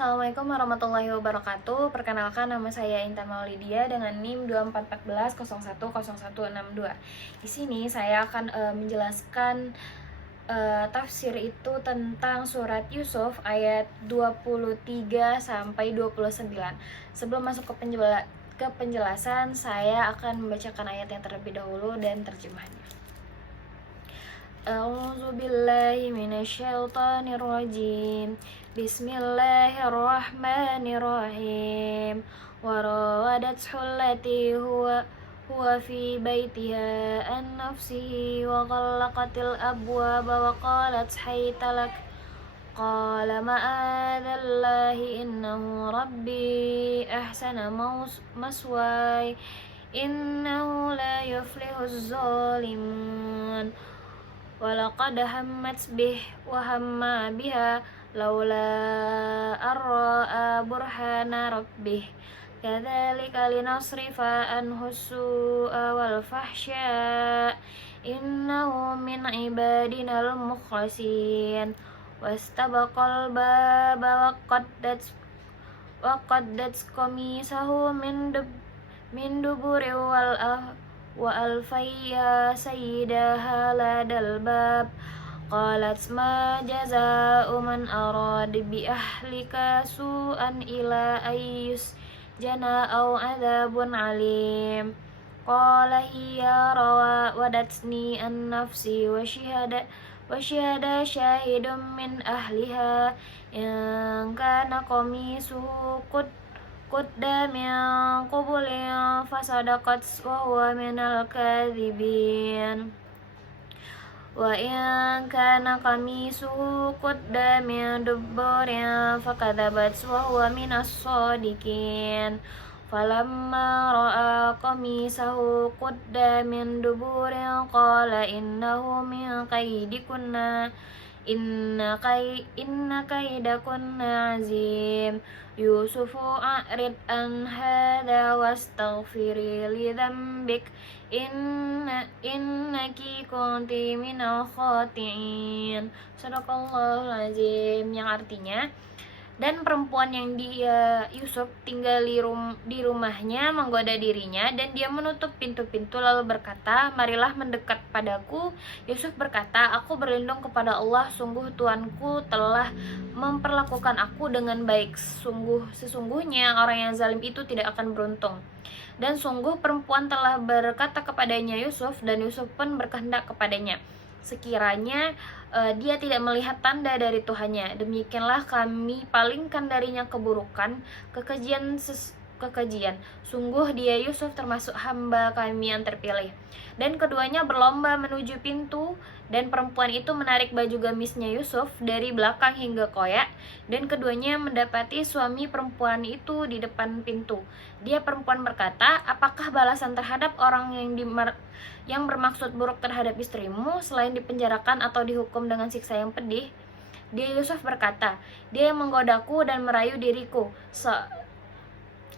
Assalamualaikum warahmatullahi wabarakatuh. Perkenalkan, nama saya Intan Maulidia dengan NIM 2414010162. Di sini saya akan menjelaskan tafsir itu tentang surat Yusuf ayat 23 sampai 29. Sebelum masuk ke penjelasan, saya akan membacakan ayat yang terlebih dahulu dan terjemahnya. A'udzu billahi minasyaitonir rajim. Bismillahirrahmanirrahim. Warawadathu allati huwa fi baitiha an nafsihi wa ghallaqatil abwaba wa qalat hayta lak. Qala ma'adzallahi innahu rabbi ahsana maswaya innahu la yuflihuz zalimun. Walaqad hammat bih wa hamma biha laula arra'a burhana rabbih kadzalika linasrifa anhu su'a wal fahsya innahu min ibadinal mukhlasin wastabaqal baba wa qaddat qamisahu min duburi wa alfayya sayyidaha ladal bab qalat ma jaza'u man arad bi ahlika su'an ila ayyus jana aw adzabun alim. Qala hiya rawadatni an nafsi wa syahada syahidun min ahliha in kana qamisuhu qudda min qubulin fasadaqat wa huwa minal kadhibin wa in kana qamisuhu qudda min dubburin fakadzabat wa huwa minas shadiqin falamma ra'a qamisahu qudda min dubburin qala innahu min kaidikunna inna kaidakunna azim. Yusufu a'rid an hadha wastaghfiri li dzambik innaki kunti minal khati'in. Sadaqallahul azim, yang artinya, dan perempuan yang dia Yusuf tinggal di rumahnya menggoda dirinya, dan dia menutup pintu-pintu lalu berkata, marilah mendekat padaku. Yusuf berkata, aku berlindung kepada Allah, sungguh Tuanku telah memperlakukan aku dengan baik. Sesungguhnya orang yang zalim itu tidak akan beruntung. Dan sungguh perempuan telah berkata kepadanya Yusuf, dan Yusuf pun berkehendak kepadanya sekiranya dia tidak melihat tanda dari Tuhannya, demikianlah kami palingkan darinya keburukan, kekejian. Sungguh dia Yusuf termasuk hamba kami yang terpilih. Dan keduanya berlomba menuju pintu, dan perempuan itu menarik baju gamisnya Yusuf dari belakang hingga koyak, dan keduanya mendapati suami perempuan itu di depan pintu. Dia perempuan berkata, apakah balasan terhadap orang yang bermaksud buruk terhadap istrimu selain dipenjarakan atau dihukum dengan siksa yang pedih? Dia Yusuf berkata, dia yang menggodaku dan merayu diriku.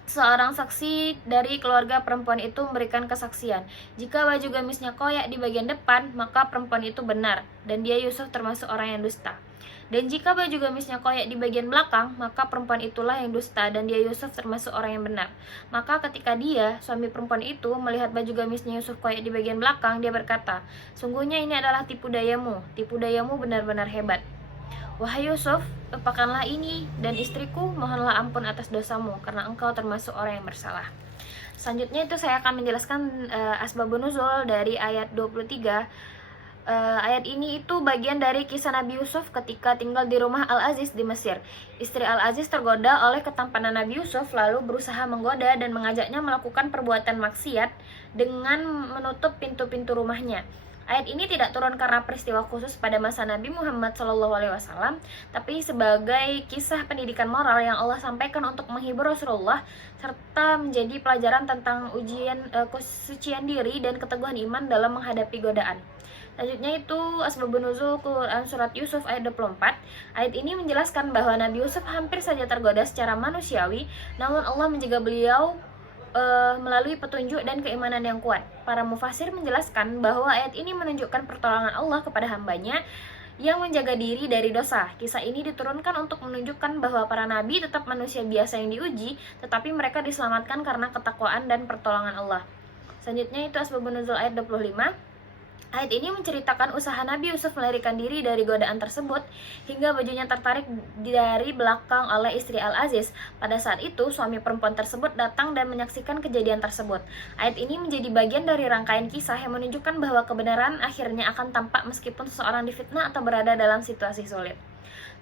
Seorang saksi dari keluarga perempuan itu memberikan kesaksian. Jika baju gamisnya koyak di bagian depan, maka perempuan itu benar, dan dia Yusuf termasuk orang yang dusta. Dan jika baju gamisnya koyak di bagian belakang, maka perempuan itulah yang dusta, dan dia Yusuf termasuk orang yang benar. Maka ketika dia, suami perempuan itu, melihat baju gamisnya Yusuf koyak di bagian belakang, dia berkata, sungguhnya ini adalah tipu dayamu benar-benar hebat. Wahai Yusuf, lupakanlah ini, dan istriku, mohonlah ampun atas dosamu, karena engkau termasuk orang yang bersalah. Selanjutnya itu saya akan menjelaskan asbabun nuzul dari ayat 23. Ayat ini itu bagian dari kisah Nabi Yusuf ketika tinggal di rumah Al-Aziz di Mesir. Istri Al-Aziz tergoda oleh ketampanan Nabi Yusuf, lalu berusaha menggoda dan mengajaknya melakukan perbuatan maksiat dengan menutup pintu-pintu rumahnya. Ayat ini tidak turun karena peristiwa khusus pada masa Nabi Muhammad SAW, tapi sebagai kisah pendidikan moral yang Allah sampaikan untuk menghibur Rasulullah, serta menjadi pelajaran tentang ujian kesucian diri dan keteguhan iman dalam menghadapi godaan. Selanjutnya itu asbabun nuzul Quran surat Yusuf ayat 24. Ayat ini menjelaskan bahwa Nabi Yusuf hampir saja tergoda secara manusiawi, namun Allah menjaga beliau melalui petunjuk dan keimanan yang kuat. Para mufasir menjelaskan bahwa ayat ini menunjukkan pertolongan Allah kepada hambanya yang menjaga diri dari dosa. Kisah ini diturunkan untuk menunjukkan bahwa para nabi tetap manusia biasa yang diuji, tetapi mereka diselamatkan karena ketakwaan dan pertolongan Allah. Selanjutnya itu asbabun nuzul ayat 25. Ayat ini menceritakan usaha Nabi Yusuf melarikan diri dari godaan tersebut hingga bajunya tertarik dari belakang oleh istri Al-Aziz. Pada saat itu, suami perempuan tersebut datang dan menyaksikan kejadian tersebut. Ayat ini menjadi bagian dari rangkaian kisah yang menunjukkan bahwa kebenaran akhirnya akan tampak meskipun seseorang difitnah atau berada dalam situasi sulit.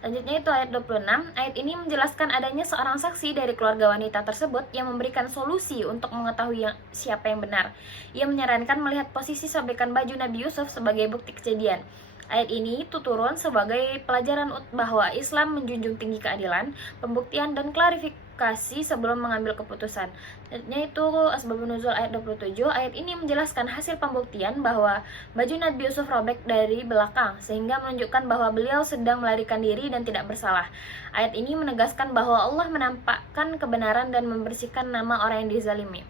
Selanjutnya itu ayat 26. Ayat ini menjelaskan adanya seorang saksi dari keluarga wanita tersebut yang memberikan solusi untuk mengetahui siapa yang benar. Ia menyarankan melihat posisi sobekan baju Nabi Yusuf sebagai bukti kejadian. Ayat ini turun sebagai pelajaran bahwa Islam menjunjung tinggi keadilan, pembuktian, dan klarifikasi sebelum mengambil keputusan. Selanjutnya itu asbabun nuzul ayat 27. Ayat ini menjelaskan hasil pembuktian bahwa baju Nabi Yusuf robek dari belakang, sehingga menunjukkan bahwa beliau sedang melarikan diri dan tidak bersalah. Ayat ini menegaskan bahwa Allah menampakkan kebenaran dan membersihkan nama orang yang dizalimi.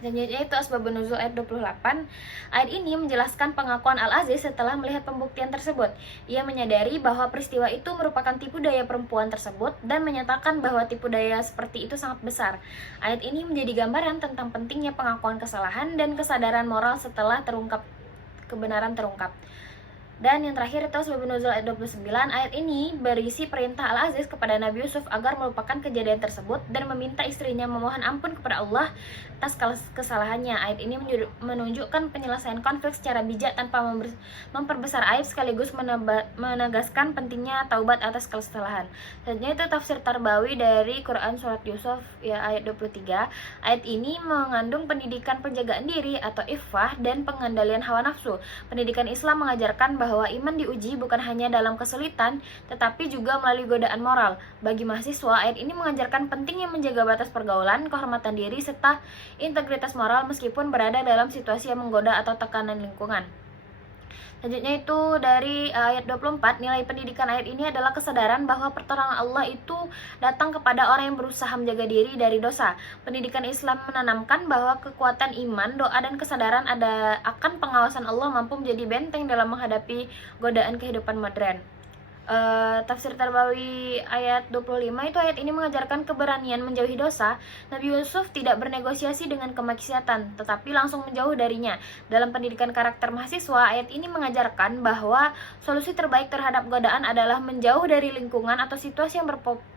Selanjutnya itu asbabun nuzul ayat 28. Ayat ini menjelaskan pengakuan Al-Aziz setelah melihat pembuktian tersebut. Ia menyadari bahwa peristiwa itu merupakan tipu daya perempuan tersebut dan menyatakan bahwa tipu daya seperti itu sangat besar. Ayat ini menjadi gambaran tentang pentingnya pengakuan kesalahan dan kesadaran moral setelah kebenaran terungkap. Dan yang terakhir itu asbabun nuzul ayat 29. Ayat ini berisi perintah Al-Aziz kepada Nabi Yusuf agar melupakan kejadian tersebut dan meminta istrinya memohon ampun kepada Allah atas kesalahannya. Ayat ini menunjukkan penyelesaian konflik secara bijak tanpa memperbesar aib, sekaligus menegaskan pentingnya taubat atas kesalahan. Selanjutnya itu tafsir Tarbawi dari Quran Surat Yusuf ya, ayat 23. Ayat ini mengandung pendidikan penjagaan diri atau iffah dan pengendalian hawa nafsu. Pendidikan Islam mengajarkan bahwa iman diuji bukan hanya dalam kesulitan, tetapi juga melalui godaan moral. Bagi mahasiswa, ayat ini mengajarkan pentingnya menjaga batas pergaulan, kehormatan diri, serta integritas moral meskipun berada dalam situasi yang menggoda atau tekanan lingkungan. Selanjutnya itu dari ayat 24, nilai pendidikan ayat ini adalah kesadaran bahwa pertolongan Allah itu datang kepada orang yang berusaha menjaga diri dari dosa. Pendidikan Islam menanamkan bahwa kekuatan iman, doa, dan kesadaran akan pengawasan Allah mampu menjadi benteng dalam menghadapi godaan kehidupan modern. Tafsir Tarbawi ayat 25 itu ayat ini mengajarkan keberanian menjauhi dosa. Nabi Yusuf tidak bernegosiasi dengan kemaksiatan, tetapi langsung menjauh darinya. Dalam pendidikan karakter mahasiswa, ayat ini mengajarkan bahwa solusi terbaik terhadap godaan adalah menjauh dari lingkungan atau situasi yang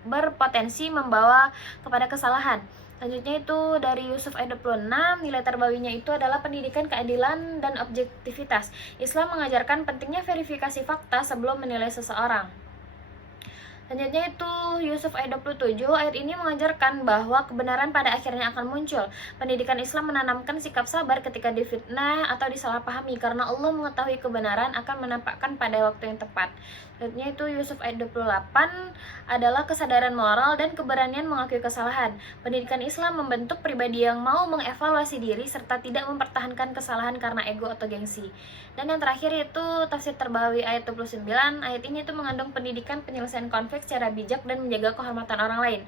berpotensi membawa kepada kesalahan. Selanjutnya itu dari Yusuf ayat 26, nilai terbawinya itu adalah pendidikan keadilan dan objektivitas. Islam mengajarkan pentingnya verifikasi fakta sebelum menilai seseorang. Selanjutnya itu Yusuf ayat 27, ayat ini mengajarkan bahwa kebenaran pada akhirnya akan muncul. Pendidikan Islam menanamkan sikap sabar ketika difitnah atau disalahpahami, karena Allah mengetahui kebenaran akan menampakkan pada waktu yang tepat. Selanjutnya itu Yusuf ayat 28 adalah kesadaran moral dan keberanian mengakui kesalahan. Pendidikan Islam membentuk pribadi yang mau mengevaluasi diri serta tidak mempertahankan kesalahan karena ego atau gengsi. Dan yang terakhir itu tafsir Tarbawi ayat 29, ayat ini tuh mengandung pendidikan penyelesaian konflik secara bijak dan menjaga kehormatan orang lain.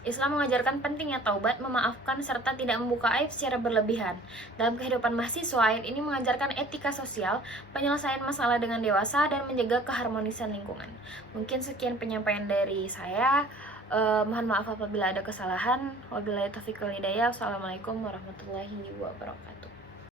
Islam mengajarkan pentingnya taubat, memaafkan, serta tidak membuka aib secara berlebihan. Dalam kehidupan mahasiswa, ayat ini mengajarkan etika sosial, penyelesaian masalah dengan dewasa, dan menjaga keharmonisan lingkungan. Mungkin sekian penyampaian dari saya. Mohon maaf apabila ada kesalahan. Wabillahi taufiq wal hidayah. Wassalamualaikum warahmatullahi wabarakatuh.